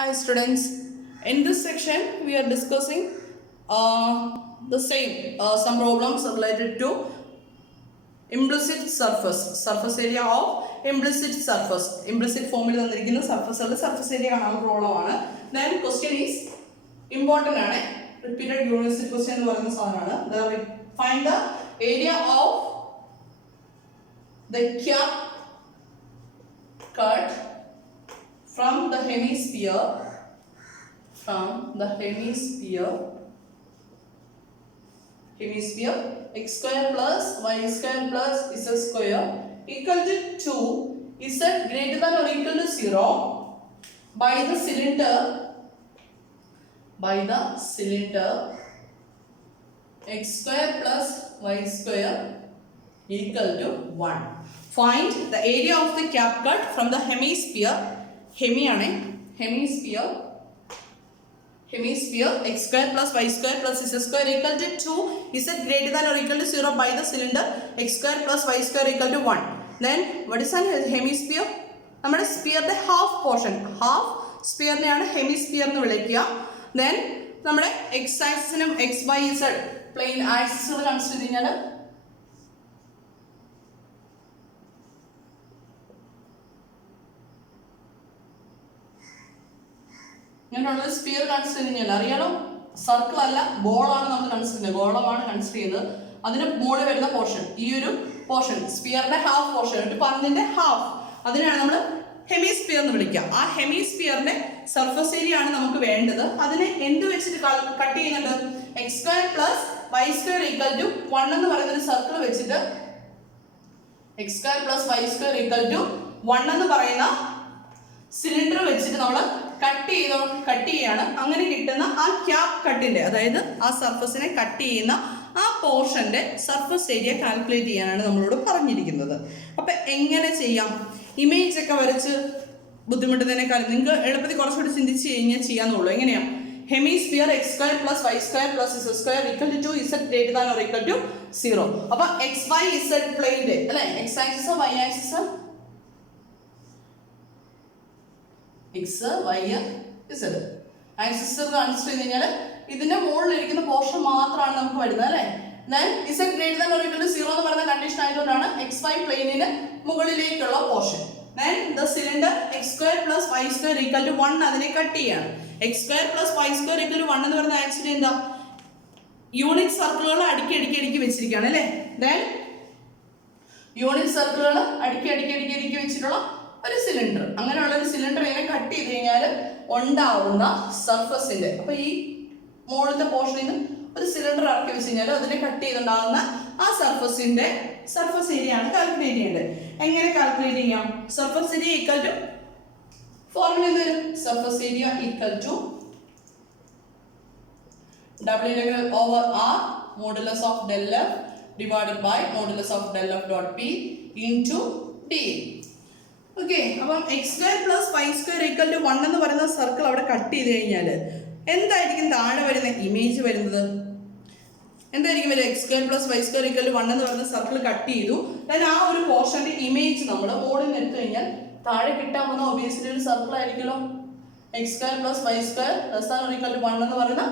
Hi students, in this section we are discussing the same some problems related to implicit surface area of implicit surface. Implicit formula thanniരിക്കുന്ന surface area കാണാനുള്ള problem ആണ്. Then question is important ആണ്. Repeated unit question എന്ന് പറയുന്ന സാധനമാണ്. Find the area of the cap cut from the hemisphere x square plus y square plus z square equal to 2 z greater than or equal to 0 by the cylinder x square plus y square equal to 1. Find the area of the cap cut from the hemisphere x square plus y square plus z square equal to 2 z greater than or equal to 0 by the cylinder x square plus y square equal to 1. Then what is an hemisphere? നമ്മുടെ സ്പിയറിന്റെ half portion സ്പിയറിനെയാണ് hemisphere എന്ന് വിളിക്കുക. Then നമ്മുടെ x ആക്സിസിനും x y z plane ആക്സിസുകൾ consider ചെയ്ത് കഴിഞ്ഞാൽ ഇങ്ങനെയുള്ളത് സ്പിയർ കൺസിഡർ ചെയ്യുന്നില്ല. അറിയാലോ, സർക്കിൾ അല്ല, ബോളാണ് നമ്മൾ കൺസിഡർ ചെയ്യുന്നത്, ഗോളമാണ് കൺസിഡർ ചെയ്യുന്നത്. അതിന് മുകളിൽ വരുന്ന പോർഷൻ, ഈ ഒരു പോർഷൻ സ്പിയറിന്റെ ഹാഫ് പോർഷൻ, ഒരു പന്തിന്റെ ഹാഫ്, അതിനാണ് നമ്മൾ ഹെമിസ്പിയർ എന്ന് വിളിക്കുക. ആ ഹെമിസ്പിയറിന്റെ സർഫസ് ഏരിയ ആണ് നമുക്ക് വേണ്ടത്. അതിനെ എന്ത് വെച്ചിട്ട് കട്ട് ചെയ്യുന്നുണ്ട്? X square plus y square equal to 1 എന്ന് പറയുന്ന ഒരു സർക്കിൾ വെച്ചിട്ട് x square plus y square equal to 1 എന്ന് പറയുന്ന സിലിണ്ടർ വെച്ചിട്ട് നമ്മൾ കട്ട് ചെയ്യാണ്. അങ്ങനെ കിട്ടുന്ന ആ ക്യാപ് കട്ടിന്റെ, അതായത് ആ സർഫസിനെ കട്ട് ചെയ്യുന്ന ആ പോർഷന്റെ സർഫസ് ഏരിയ കാൽക്കുലേറ്റ് ചെയ്യാനാണ് നമ്മളോട് പറഞ്ഞിരിക്കുന്നത്. അപ്പൊ എങ്ങനെ ചെയ്യാം? ഇമേജ് ഒക്കെ വരച്ച് ബുദ്ധിമുട്ടുന്നതിനേക്കാൾ നിങ്ങൾക്ക് എളുപ്പത്തിൽ കുറച്ചുകൂടി ചിന്തിച്ച് കഴിഞ്ഞാൽ ചെയ്യാന്നുള്ളൂ. എങ്ങനെയാ? Hemisphere x square plus y square plus z square equal to 2 z greater than or equal to 0. അപ്പൊ എക്സ് വൈ z പ്ലെയിന്റെ അല്ലെ, x axis y axis x y z axis consider ചെയ്ത് കഴിഞ്ഞാൽ ഇതിന്റെ മുകളിലിരിക്കുന്ന പോർഷൻ മാത്രമാണ് നമുക്ക് വരുന്നത് അല്ലേ. Then z greater than or equal to 0 എന്ന് പറയുന്ന കണ്ടീഷൻ ആയതുകൊണ്ടാണ് എക്സ് വൈ പ്ലെയിനിന് മുകളിലേക്കുള്ള portion. Then the cylinder x square plus y square equal to 1 അതിനെ കട്ട് ചെയ്യാണ്. X square plus y square equal to 1 എന്ന് പറയുന്ന ആക്ച്വലി എന്താ, യൂണിറ്റ് സർക്കിളുകൾ അടുക്കി വെച്ചിരിക്കുകയാണ് അല്ലേ. ദെൻ യൂണിറ്റ് സർക്കിളുകൾ അടുക്കി വെച്ചിട്ടുള്ള ഒരു സിലിണ്ടർ, അങ്ങനെയുള്ള ഒരു സിലിണ്ടർ ഇങ്ങനെ കട്ട് ചെയ്ത് കഴിഞ്ഞാൽ ഉണ്ടാവുന്ന സർഫസിന്റെ, അപ്പൊ ഈ മുകളിലത്തെ പോർഷനിൽ നിന്ന് ഒരു സിലിണ്ടർ ഇറക്കി വെച്ച് കഴിഞ്ഞാൽ അതിനെ കട്ട് ചെയ്തുണ്ടാകുന്ന ആ സർഫസിന്റെ സർഫസ് ഏരിയ ആണ് കാൽക്കുലേറ്റ് ചെയ്യേണ്ടത്. എങ്ങനെ കാൽക്കുലേറ്റ് ചെയ്യാം? Surface area equal to formula എന്ത് വരും? Surface area equal to double integral over R modulus of del f divided by modulus of del f dot p into d. Okay, അപ്പം x square plus y square equal to 1 എന്ന് പറയുന്ന circle അവിടെ cut ചെയ്ത് കഴിഞ്ഞാൽ എന്തായിരിക്കും താഴെ വരുന്ന image വരുന്നത്? എന്തായിരിക്കും വരിക? X square plus y square equal to 1 എന്ന് പറയുന്ന സർക്കിൾ കട്ട് ചെയ്തു. അതായത് ആ ഒരു പോർഷന്റെ ഇമേജ് നമ്മൾ മോഡിൽ നിന്ന് എടുത്തു കഴിഞ്ഞാൽ താഴെ കിട്ടാൻ പോകുന്ന ഒബിയസ്ലി ഒരു സർക്കിൾ ആയിരിക്കുമല്ലോ. X square plus y square less than or equal to 1 എന്ന് പറയുന്ന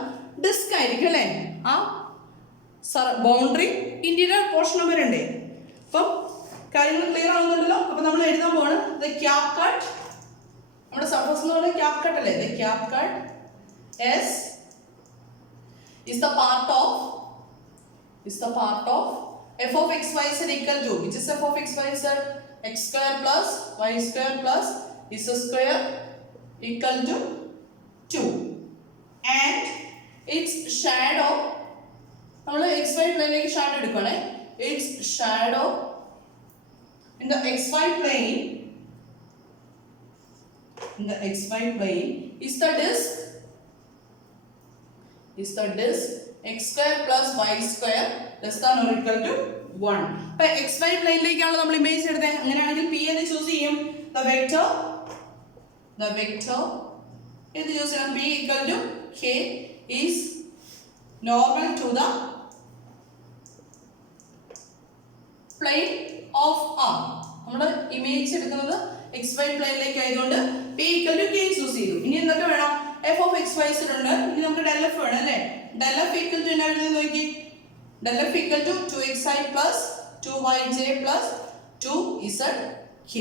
ഡിസ്ക് ആയിരിക്കും അല്ലേ. ആ ബൗണ്ടറി ഇന്റീരിയർ പോർഷൻ വരണ്ടേ. അപ്പം കാര്യങ്ങൾ ക്ലിയർ ആവുന്നുണ്ടല്ലോ. അപ്പൊ നമ്മൾ എഴുതാൻ പോവാണ് ദ ക്യാപ് കട്ട്. നമ്മുടെ സർഫസ് എന്ന് പറയുന്നത് ക്യാപ് കട്ട് അല്ലേ. The cap cut S is the part of f of x y z equal to, which is f of x y z, x square plus y square plus z square equal to 2 and its shadow, നമ്മൾ x y പ്ലെയിനിലേക്ക് shadow എടുക്കുകയാണേ. its shadow in the x y plane is the disk x square plus y square less than or equal to 1. അപ്പൊ x Y പ്ലെയിനിലേക്കാണ് നമ്മൾ image എടുത്തത്. അങ്ങനെയാണെങ്കിൽ P എന്ന് choose ചെയ്യും. The vector ഇത് choose ചെയ്യണം. P equal to k is normal to the plane of R. നമ്മുടെ image എടുക്കുന്നത് XY പ്ലെയിനിലേക്ക് ആയതുകൊണ്ട് p equal to k choose ചെയ്തു. ഇനി എന്തൊക്കെ വേണം? f of x y z ഉണ്ട്. ഇനി നമുക്ക് del f വേണം അല്ലേ? del f equal to എന്നാ വരുന്നത് നോക്കി. del f equal to 2xi plus 2yj plus 2zk.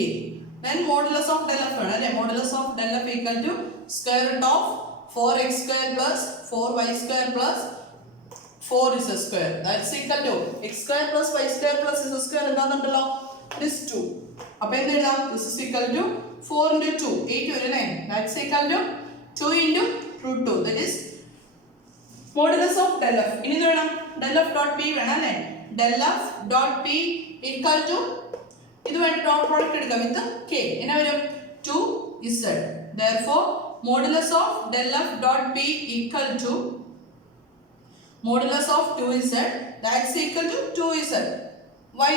Then modulus of del f വേണം അല്ലേ? modulus of del f equal to square root of 4x square plus 4y square plus 4z square. That's equal to x square plus y square plus z square എന്താണെന്നുണ്ടല്ലോ? This 2. അപ്പോൾ എന്ത് എഴുതാം? This is equal to 4 into 2 8 വരും അല്ലേ? That's equal to 2 into root 2. That is modulus of del f. ഇനി എന്ത് വേണം? del f dot p വേണം അല്ലേ? del f dot p equal to ഇത് വേണ്ട ഡോട്ട് പ്രോഡക്റ്റ് എടുക്കാം വിത്ത് k. എന്നാ വരും? 2z. Therefore modulus of del f dot p equal to modulus of 2z, that's equal to 2z. Why?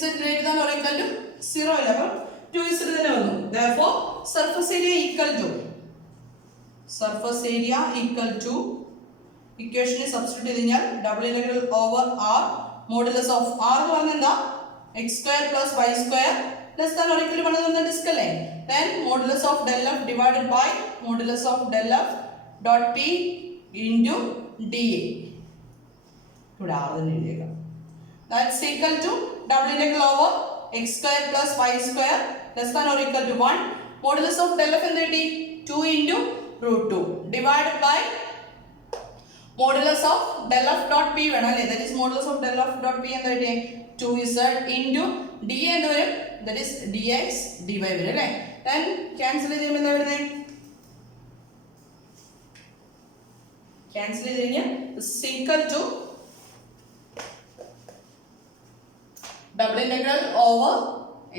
Z greater than or equal to 0 അല്ല, അപ്പോൾ 2z തന്നെ വന്നു. Therefore surface area equal to ഇക്വേഷനിൽ substitute ചെയ്ത് കഴിഞ്ഞാൽ double integral over r modulus of r എന്ന് പറഞ്ഞാൽ എന്താ? x square plus y square less than or equal to 1 എന്ന് ഡിസ്ക് അല്ലേ? Then modulus of del f divided by modulus of del f dot p into dA. ഇവിടെ r തന്നെ എഴുതിയേക്കാം. That's equal to double integral over x square plus y square less than or equal to 1. Modulus of del f എന്ത് കിട്ടി? 2 into root 2 divided by modulus of del f dot p വേണം അല്ലേ? That is modulus of del f dot p എന്താ കിട്ടിയേ? 2z into dA എന്ന് വരും. That is dx dy വരും അല്ലേ? Then cancel ചെയ്ത് കഴിയുമ്പോൾ എന്താ വരുന്നത്? cancel ചെയ്ത് കഴിഞ്ഞാൽ this is equal to double integral over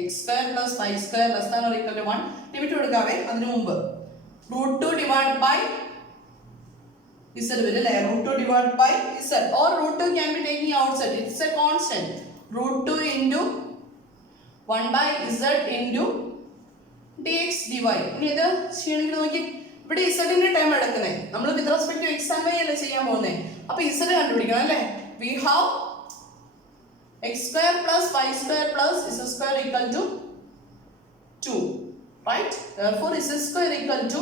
x square plus y square less than or equal to 1. Limit കൊടുക്കാവേ അതിനു മുമ്പ് root 2 divided by z വരും അല്ലേ? root 2 divided by z or root 2 can be taken outside. It's a constant. root 2 into 1 by z into dx dy. ഇനി ഇത് ക്ഷീണിക്കുന്നത് നോക്കി. ഇവിടെ z ന്റെ ടൈം എടുക്കുന്നത് നമ്മൾ with respect to x and y അല്ലേ ചെയ്യാൻ പോകുന്നത്. അപ്പോൾ z കണ്ടുപിടിക്കണം അല്ലേ? we have x square plus y square plus z square equal to 2, right? Therefore z square equal to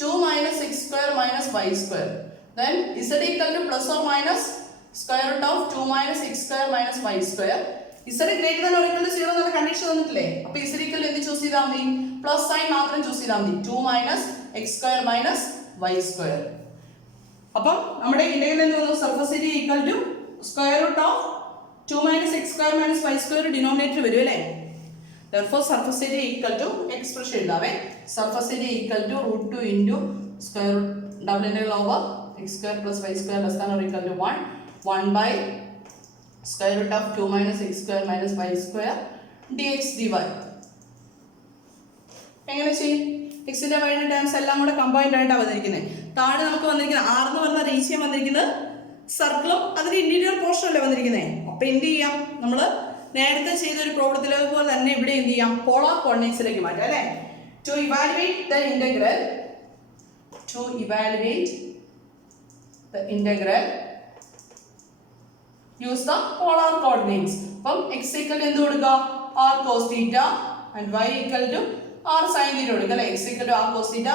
2 minus x square minus y square. Then z equal to plus or minus square root of 2 minus x square minus y square. z greater than or equal to 0 എന്ന condition തന്നിട്ടില്ലേ? അപ്പോൾ z equal എന്ത് choose ചെയ്താൽ മതി? Plus sine മാത്രം choose ചെയ്താൽ മതി. 2 minus x square minus y square. അപ്പോൾ നമ്മുടെ ഇന്റഗ്രൽ എന്ത് വന്നു? Surface area equal to square root of 2 minus x square minus y square denominator വരും അല്ലേ? Therefore surface area equal to expression എഴുതാവേ. surface area equal to root 2 into square root double integral over x square plus y square less than or equal to 1 by square root of 2 minus x square minus y square dx dy. എങ്ങനെ ചെയ്യും? x ന്റെ y ന്റെ terms എല്ലാം കൂടെ combined ആയിട്ടാണ് വന്നിരിക്കുന്നത്. താഴെ നമുക്ക് വന്നിരിക്കുന്നത് r എന്ന് പറഞ്ഞ റേഷ്യോ വന്നിരിക്കുന്നത് സർക്കിളും അതിന്റെ ഇന്റീരിയർ പോർഷൻ അല്ലേ വന്നിരിക്കുന്നത്. അപ്പോൾ എന്ത് ചെയ്യാം? നമ്മൾ നേരത്തെ ചെയ്ത ഒരു പ്രോബ്ലത്തിലെ പോലെ തന്നെ ഇവിടെ എന്ത് ചെയ്യാം? പോളാർ കോർഡിനേറ്റ്സിലേക്ക് മാറ്റാം അല്ലേ? to evaluate the integral use the polar coordinates. അപ്പം x equal എന്ത് കൊടുക്കുക? r cos theta and y equal to r sin theta കൊടുക്കുക അല്ലേ? x equal to r cos theta,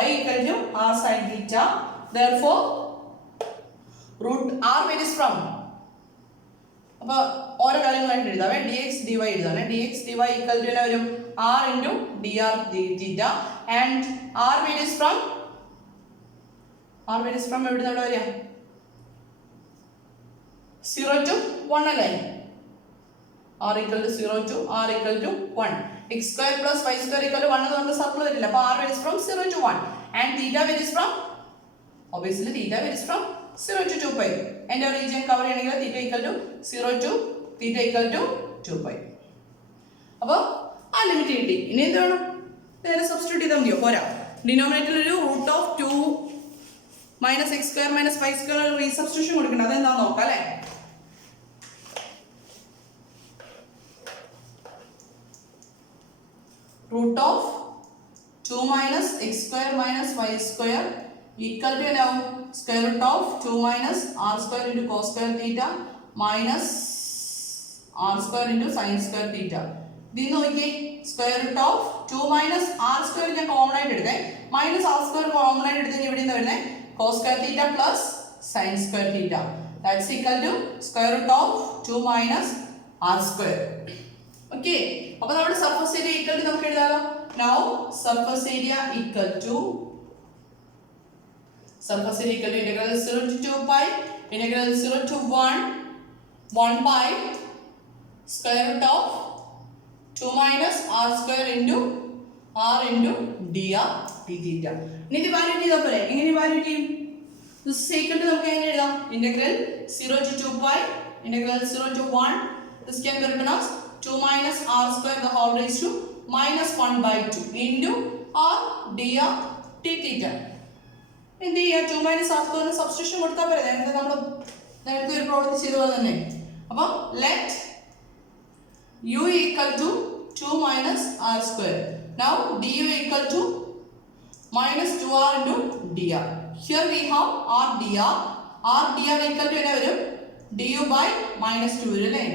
y equal to r sin theta. Therefore root r varies from അപ്പോൾ ഓരോ കാര്യങ്ങളായിട്ട് എഴുതാവേ. dx dy എഴുതാവേ. dx dy equal to വരും r into dr theta and r varies from എവിടെ നിന്ന് വരിക? 0 to 1 അല്ലേ? r equal to 0 to r equal to 1. x square plus y square equal to 1 എന്ന് പറഞ്ഞ സർക്കിൾ വരില്ല. അപ്പോൾ r varies from 0 to 1 and theta varies from 0 to 2 pi. എൻ്റെ region cover ചെയ്യണമെങ്കിൽ theta equal to 0 to theta equal to 2 pi. അപ്പോൾ ആ limit കിട്ടി. ഇനി എന്ത് വേണം? നേരെ സബ്സ്റ്റിറ്റ്യൂട്ട് ചെയ്താൽ മതിയോ? പോരാ. ഡിനോമിനേറ്ററിൽ ഒരു root of 2 minus x square minus y square resubstitution കൊടുക്കണം. അതെന്താണെന്ന് നോക്കാം അല്ലേ? root of 2 minus x square minus y square equal to now square root of 2 minus r square into cos square theta minus r square into sin square theta. This is square root of 2 minus r square ഞാൻ common ആയിട്ട് എടുത്തേ, minus r square common ആയിട്ട് എടുത്ത് ഇവിടെ നിന്ന് വരുന്നത് cos square theta plus sine square theta that's equal to square root of 2 minus r square. Okay, അപ്പോൾ നമ്മുടെ സർഫസ് ഏരിയ ഈക്വൽ ടു നമുക്ക് എഴുതാലോ. Now surface area equal to integral 0 to 2 pi integral 0 to 1 by square root of 2 minus r square into r into dr d theta. ഇനി ഇത് value ചെയ്താൽ പോരെ? എങ്ങനെ value ചെയ്യും? this is equal to നമുക്ക് എങ്ങനെ എഴുതാം? integral 0 to 2 pi integral 0 to 1 this can be written as 2 minus r square the whole raised to minus 1 by 2 into r dr d theta. എന്ത് ചെയ്യുക? 2 മൈനസ് ആർ സ്ക്വയറിന് substitution കൊടുത്താൽ പോരെ? നേരത്തെ ഒരു പ്രവൃത്തി ചെയ്ത പോലെ തന്നെ. അപ്പം let u equal to 2 minus r square. Now du equal to minus 2r into dr. Here we have r dr. r dr equal to എന്നാ വരും? du ബൈ മൈനസ് 2 വരും അല്ലേ?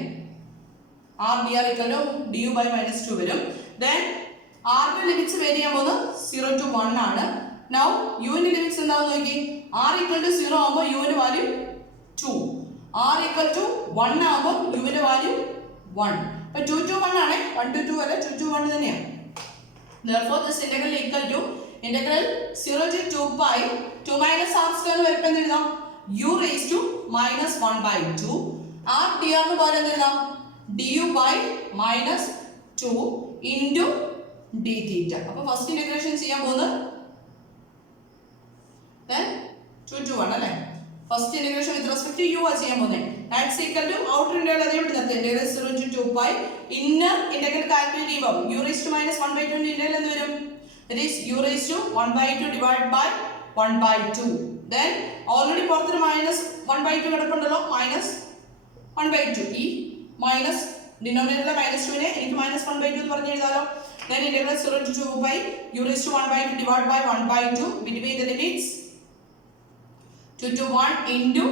r dr equal to du by minus 2 വരും. Then r ന്റെ limits vary ചെയ്യാൻ പോകുന്നത് 0 to 1 ആണ്. Now u ന്റെ ലിമിറ്റ്സ് എന്താണെന്ന് നോക്കി. r equal to 0 ആകുമ്പോൾ u ന്റെ വാല്യൂ 2, r equal to 1 ആകുമ്പോൾ u ന്റെ വാല്യൂ 1. അപ്പോൾ 2 to 1 ആണ്, 1 to 2 അല്ല, 2 to 1 തന്നെയാണ്. Therefore this integral equal to integral 0 to 2 pi 2 minus r square എന്ന് വരുമ്പോൾ എന്ത് എഴുതാം? u raised to minus 1 by 2 r dr എന്ന് പോലെ എന്ത് എഴുതാം? du by minus 2 into d theta. അപ്പോൾ ഫസ്റ്റ് ഇന്റഗ്രേഷൻ ചെയ്യാൻ പോകുന്നത് then 2 to 1 അല്ലേ? First integration with respect to u ആ ചെയ്യാൻ പോകുന്നത്. That's equal to outer integral അതേ ഇവിടെ നിർത്തി integral 0 to 2 pi inner integral calculate ചെയ്യുമ്പോൾ u raised to minus 1 by 2 integral എന്ത് വരും? that is u raised to 1 by 2 divided by 1 by 2. then already പുറത്തൊരു മൈനസ് 1 by 2 കിടപ്പുണ്ടല്ലോ, മൈനസ് 1 by 2. ഈ minus ഡിനോമിനേറ്ററിലെ minus 2 നെ എനിക്ക് മൈനസ് 1 by 2 എന്ന് പറഞ്ഞു എഴുതാലോ. then integral 0 to 2 pi u raised to 1 by 2 divided by 1 by 2 between the limits 2 to 1 into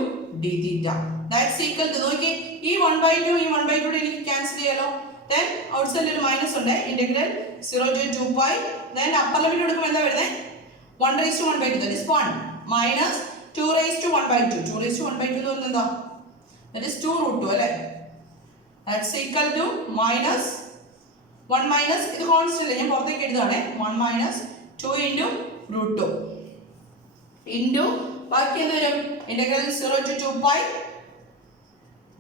d theta. That's equal to നോക്കി ഈ 1 by 2 ഈ 1 by 2 എനിക്ക് cancel ചെയ്യാലോ. then outside ഒരു മൈനസ് ഉണ്ട്, integral 0 to 2 pi then upper limit എടുക്കുമ്പോൾ എന്താ വരുന്നത്? 1 raised to 1 by 2 that is 1 minus 2 raised to 1 by 2. 2 raised to 1 by 2 എന്ന് പറഞ്ഞാൽ എന്താ? that is 2 root 2 അല്ലേ? that's equal to minus 1 minus ഇത് കോൺസ്റ്റന്റ് അല്ലേ, ഞാൻ പുറത്തേക്ക് എഴുതുകയാണേ. 1 minus 2 into root 2 into ബാക്കി എന്ത് വരും? Integral 0 to 2 pi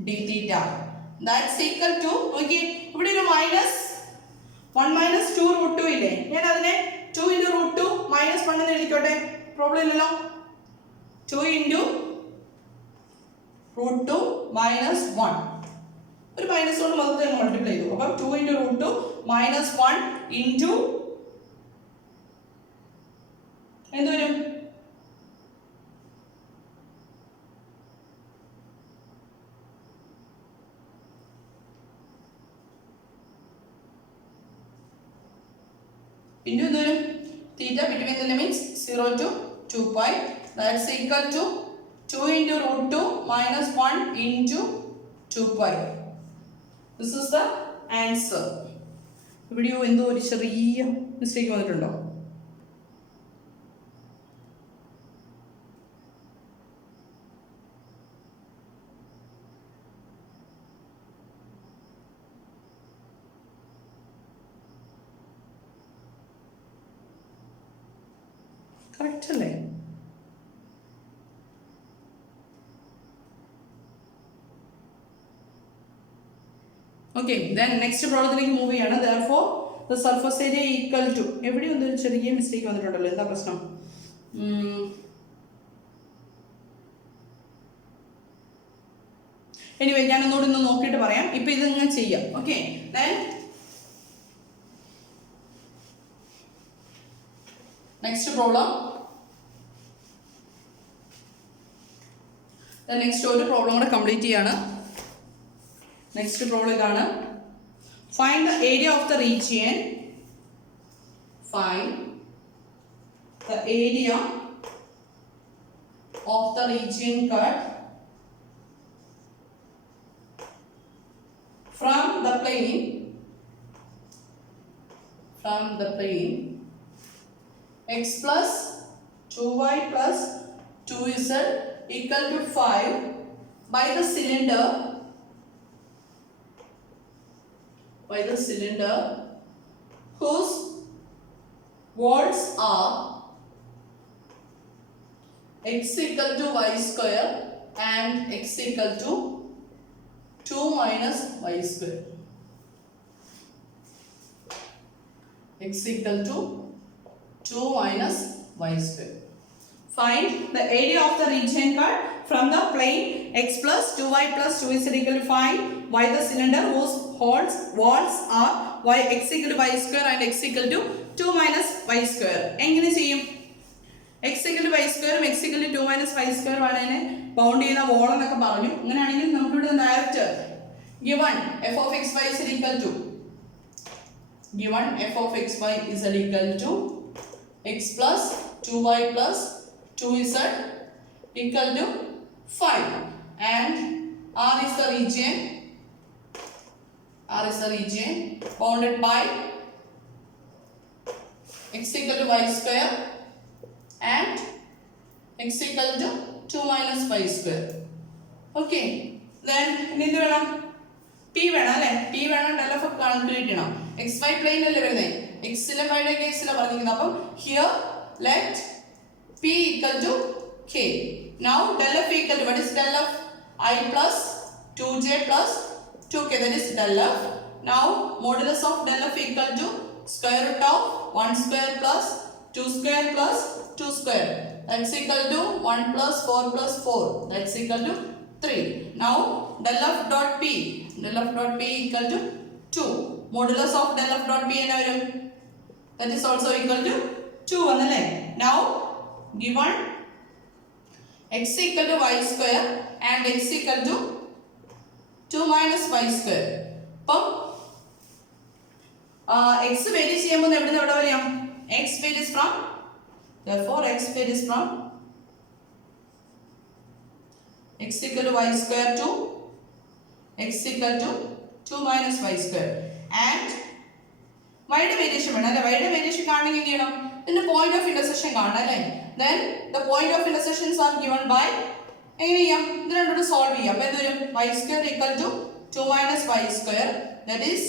d theta. that's equal to നോക്കി ഇവിടെ ഒരു മൈനസ് 1 minus 2 root 2 ഇല്ലേ, ഞാൻ അതിനെ 2 into root 2 minus 1 എന്ന് എഴുതിക്കോട്ടെ, പ്രോബ്ലം ഇല്ലല്ലോ. 2 into root 2 minus 1 ഒരു മൈനസ് കൊണ്ട് മൊത്തത്തിൽ മൾട്ടിപ്ലൈ ചെയ്തു. അപ്പം 2 into root 2 minus 1 into എന്ത് വരും? into എന്ത് വരും? theta between the limits 0 to 2 pi that's equal to 2 into root 2 minus 1 into 2 pi. this is the answer. ഇവിടെയോ എന്തോ ഒരു ചെറിയ മിസ്റ്റേക്ക് വന്നിട്ടുണ്ടോ? കറക്റ്റ് അല്ലേ? ഓക്കെ, ദെൻ നെക്സ്റ്റ് പ്രോബ്ലത്തിലേക്ക് മൂവ് ചെയ്യാണ്. therefore the surface area equal to എവിടെ ഒന്നൊരു ചെറിയ മിസ്റ്റേക്ക് വന്നിട്ടുണ്ടല്ലോ, എന്താ പ്രശ്നം? എനിവേ ഞാൻ ഒന്നുകൂടി ഒന്ന് നോക്കിയിട്ട് പറയാം. ഇപ്പൊ ഇത് ഇങ്ങനെ ചെയ്യാം. Okay, then next problem. Next ഒരു പ്രോബ്ലം കൂടെ കംപ്ലീറ്റ് ചെയ്യാണ്. നെക്സ്റ്റ് പ്രോബ്ലം ഇതാണ്. Find the area of the region. Find the area of the region cut from the plane from the plane x plus 2y plus 2z equal to 5 by the cylinder whose walls are x equal to y square and x equal to 2 minus y square. X equal to 2 minus y square. Find the area of the region cut from the plane x plus 2y plus 2z equal to 5 by the cylinder whose walls are y x equal to y square and x equal to 2 minus y square. എങ്ങനെ ചെയ്യും? x equal to y square ഉം x equal to 2 minus y square ആണ് അതിനെ bound ചെയ്യുന്ന wall എന്നൊക്കെ പറഞ്ഞു. അങ്ങനെയാണെങ്കിൽ നമുക്ക് ഇവിടെ direct given f of xy is equal to x plus 2y plus 2z equal to 5 and R is the region bounded by x equal to y square and x equal to 2 minus y square. Okay, then എന്ത് വേണം? P വേണം അല്ലേ? P വേണം del of calculate ചെയ്യണം. xy plane അല്ലേ വരുന്നത്? x ലെ y യുടെ കേസിലാണ് പറഞ്ഞിരിക്കുന്നത്. അപ്പം here let P equal to K. Now del of equal to what is del of I plus 2j plus 2k, that is del of. Now modulus of del of equal to square root of 1 square plus 2 square plus 2 square, that's equal to 1 plus 4 plus 4, that's equal to 3. Now del of dot P equal to 2. Modulus of del of dot P enna varum? That is also equal to 2 annale. Now given x equal to y square and x equal to 2 minus y square. അപ്പം x vary ചെയ്യുമ്പോൾ എവിടുന്ന് എവിടെ വരെയാം? x varies from, therefore x varies from x equal to y square to x equal to 2 minus y square and y യുടെ variation വേണം അല്ലേ? y യുടെ variation കാണണമെങ്കിൽ എന്ത് ചെയ്യണം? ഇതിന്റെ പോയിന്റ് ഓഫ് ഇന്റർസെക്ഷൻ കാണണം അല്ലേ? then the point of intersections are given by എങ്ങനെ ചെയ്യാം? ഇത് രണ്ടും സോൾവ് ചെയ്യാം. അപ്പോൾ എന്ത് വരും? y square equal to 2 minus y square, that is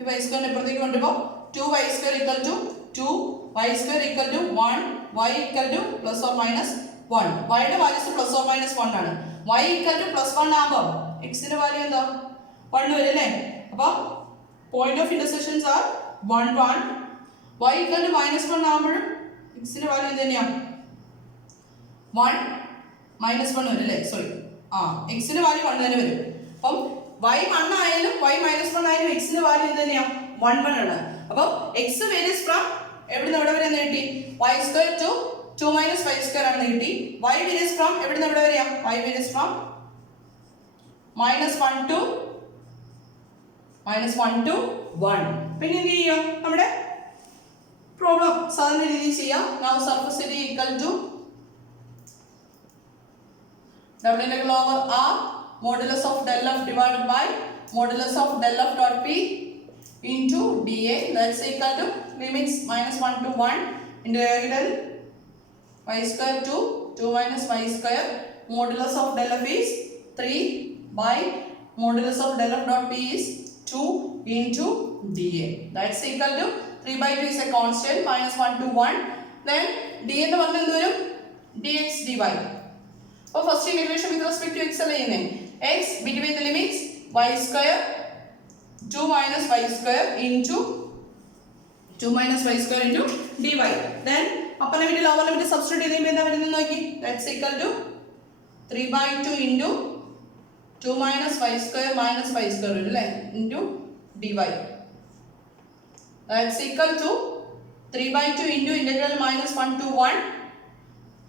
ഈ y square ഇപ്പുറത്തേക്ക് കൊണ്ടുപോ 2y square equal to 2, y square equal to 1, y equal to plus or minus 1. y യുടെ വാല്യൂസ് പ്ലസ് ഓർ മൈനസ് 1 ആണ്. y equal to plus 1 ആകുമ്പോൾ x ന്റെ value എന്താ? 1 വരും അല്ലേ? അപ്പോൾ point of intersections are 1 1. y equal to minus 1 ആകുമ്പോഴും x ന്റെ വാല്യൂ എന്ത് തന്നെയാണ്? 1 minus 1 വരും അല്ലേ? സോറി, x ന്റെ വാല്യൂ 1 തന്നെ വരും. അപ്പം y 1 ആയാലും y minus 1 ആയാലും x ന്റെ വാല്യൂ എന്ത് തന്നെയാണ്? 1 1 ആണ്. അപ്പോൾ x varies from എവിടുന്ന് എവിടെ വരെ എന്ന് കിട്ടി? y square to 2 minus y square ആണെന്ന് കിട്ടി. y varies from എവിടുന്ന് എവിടെ വരെയാ? y varies from minus 1 to 1. പിന്നെ എന്ത് ചെയ്യാം? നമ്മുടെ പ്രോബ്ലം സാധാരണ രീതിയിൽ ചെയ്യാം. now surface area equal to double integral over r modulus of del f divided by modulus of del f dot p into dA, that's equal to limits minus 1 to 1 integral y square to 2 minus y square, modulus of del f is 3 by modulus of del f dot p is 2 into dA, that's equal to 3 by 2 is a constant, minus 1 to 1. Then d എന്ന് പറഞ്ഞാൽ എന്ത് വരും? dx dy. അപ്പോൾ first integration with respect to x അല്ലേ ചെയ്യുന്നത്? x between the limits y square 2 minus y square into 2 minus y square into dy. Then upper limit lower limit substitute ചെയ്യുമ്പോൾ എന്താ വരുന്നത് നോക്കി? that's equal to 3 by 2 into 2 minus y square minus y square വരും അല്ലേ? into dy. That's equal to 3 by 2 into integral minus 1 to 1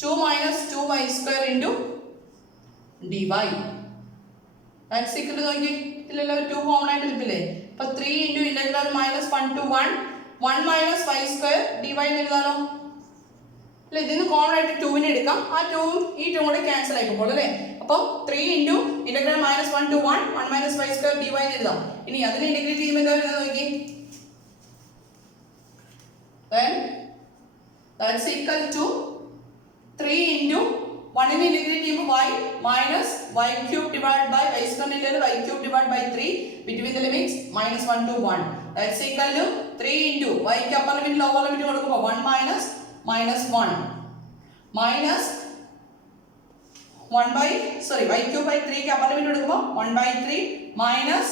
2 minus 2y square into dy. That's equal to നോക്കി ഇതിലെല്ലാം 2 common ആയിട്ട് കിട്ടില്ലേ? അപ്പോൾ 3 into integral minus 1 to 1 minus y square dy എന്ന് എഴുതാലോ അല്ലേ? ഇതിന് കോമൺ ആയിട്ട് 2 നെ എടുക്കാം. ആ 2 ഈ 2 കൂടെ ക്യാൻസൽ ആയി പോകും അല്ലേ? അപ്പോൾ 3 into integral minus 1 to 1 minus y square dy എന്ന് എഴുതാം. ഇനി അതിനെ ഇന്റഗ്രേറ്റ് ചെയ്യുമ്പോൾ എന്താ വരുന്നത് നോക്കി? then that's equal to 3 into 1 in integrate y minus y cube divided by y square into y cube divided by 3 between the limits minus 1 to 1. That's equal to 3 into y ക്ക് upper limit lower limit കൊടുക്കുമ്പോൾ 1 minus minus 1 minus 1 by y cube by 3 ക്ക് upper limit കൊടുക്കുമ്പോൾ 1 by 3 minus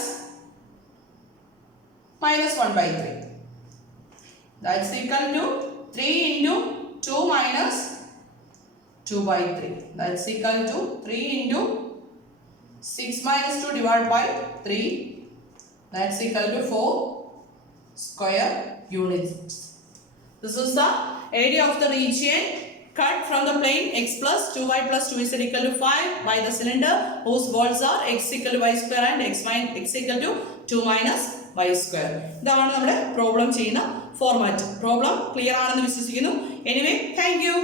1 by 3. That's equal to 3 into 2 minus 2 by 3. That's equal to 3 into 6 minus 2 divided by 3. That's equal to 4 square units. This is the area of the region cut from the plane x plus 2y plus 2z equal to 5 by the cylinder whose walls are x equal to y square and x equal to 2 minus y square. ഇതാണ് നമ്മുടെ problem ചെയ്യുന്ന format. Problem clear ആണെന്ന് വിശ്വസിക്കുന്നു. Anyway, thank you.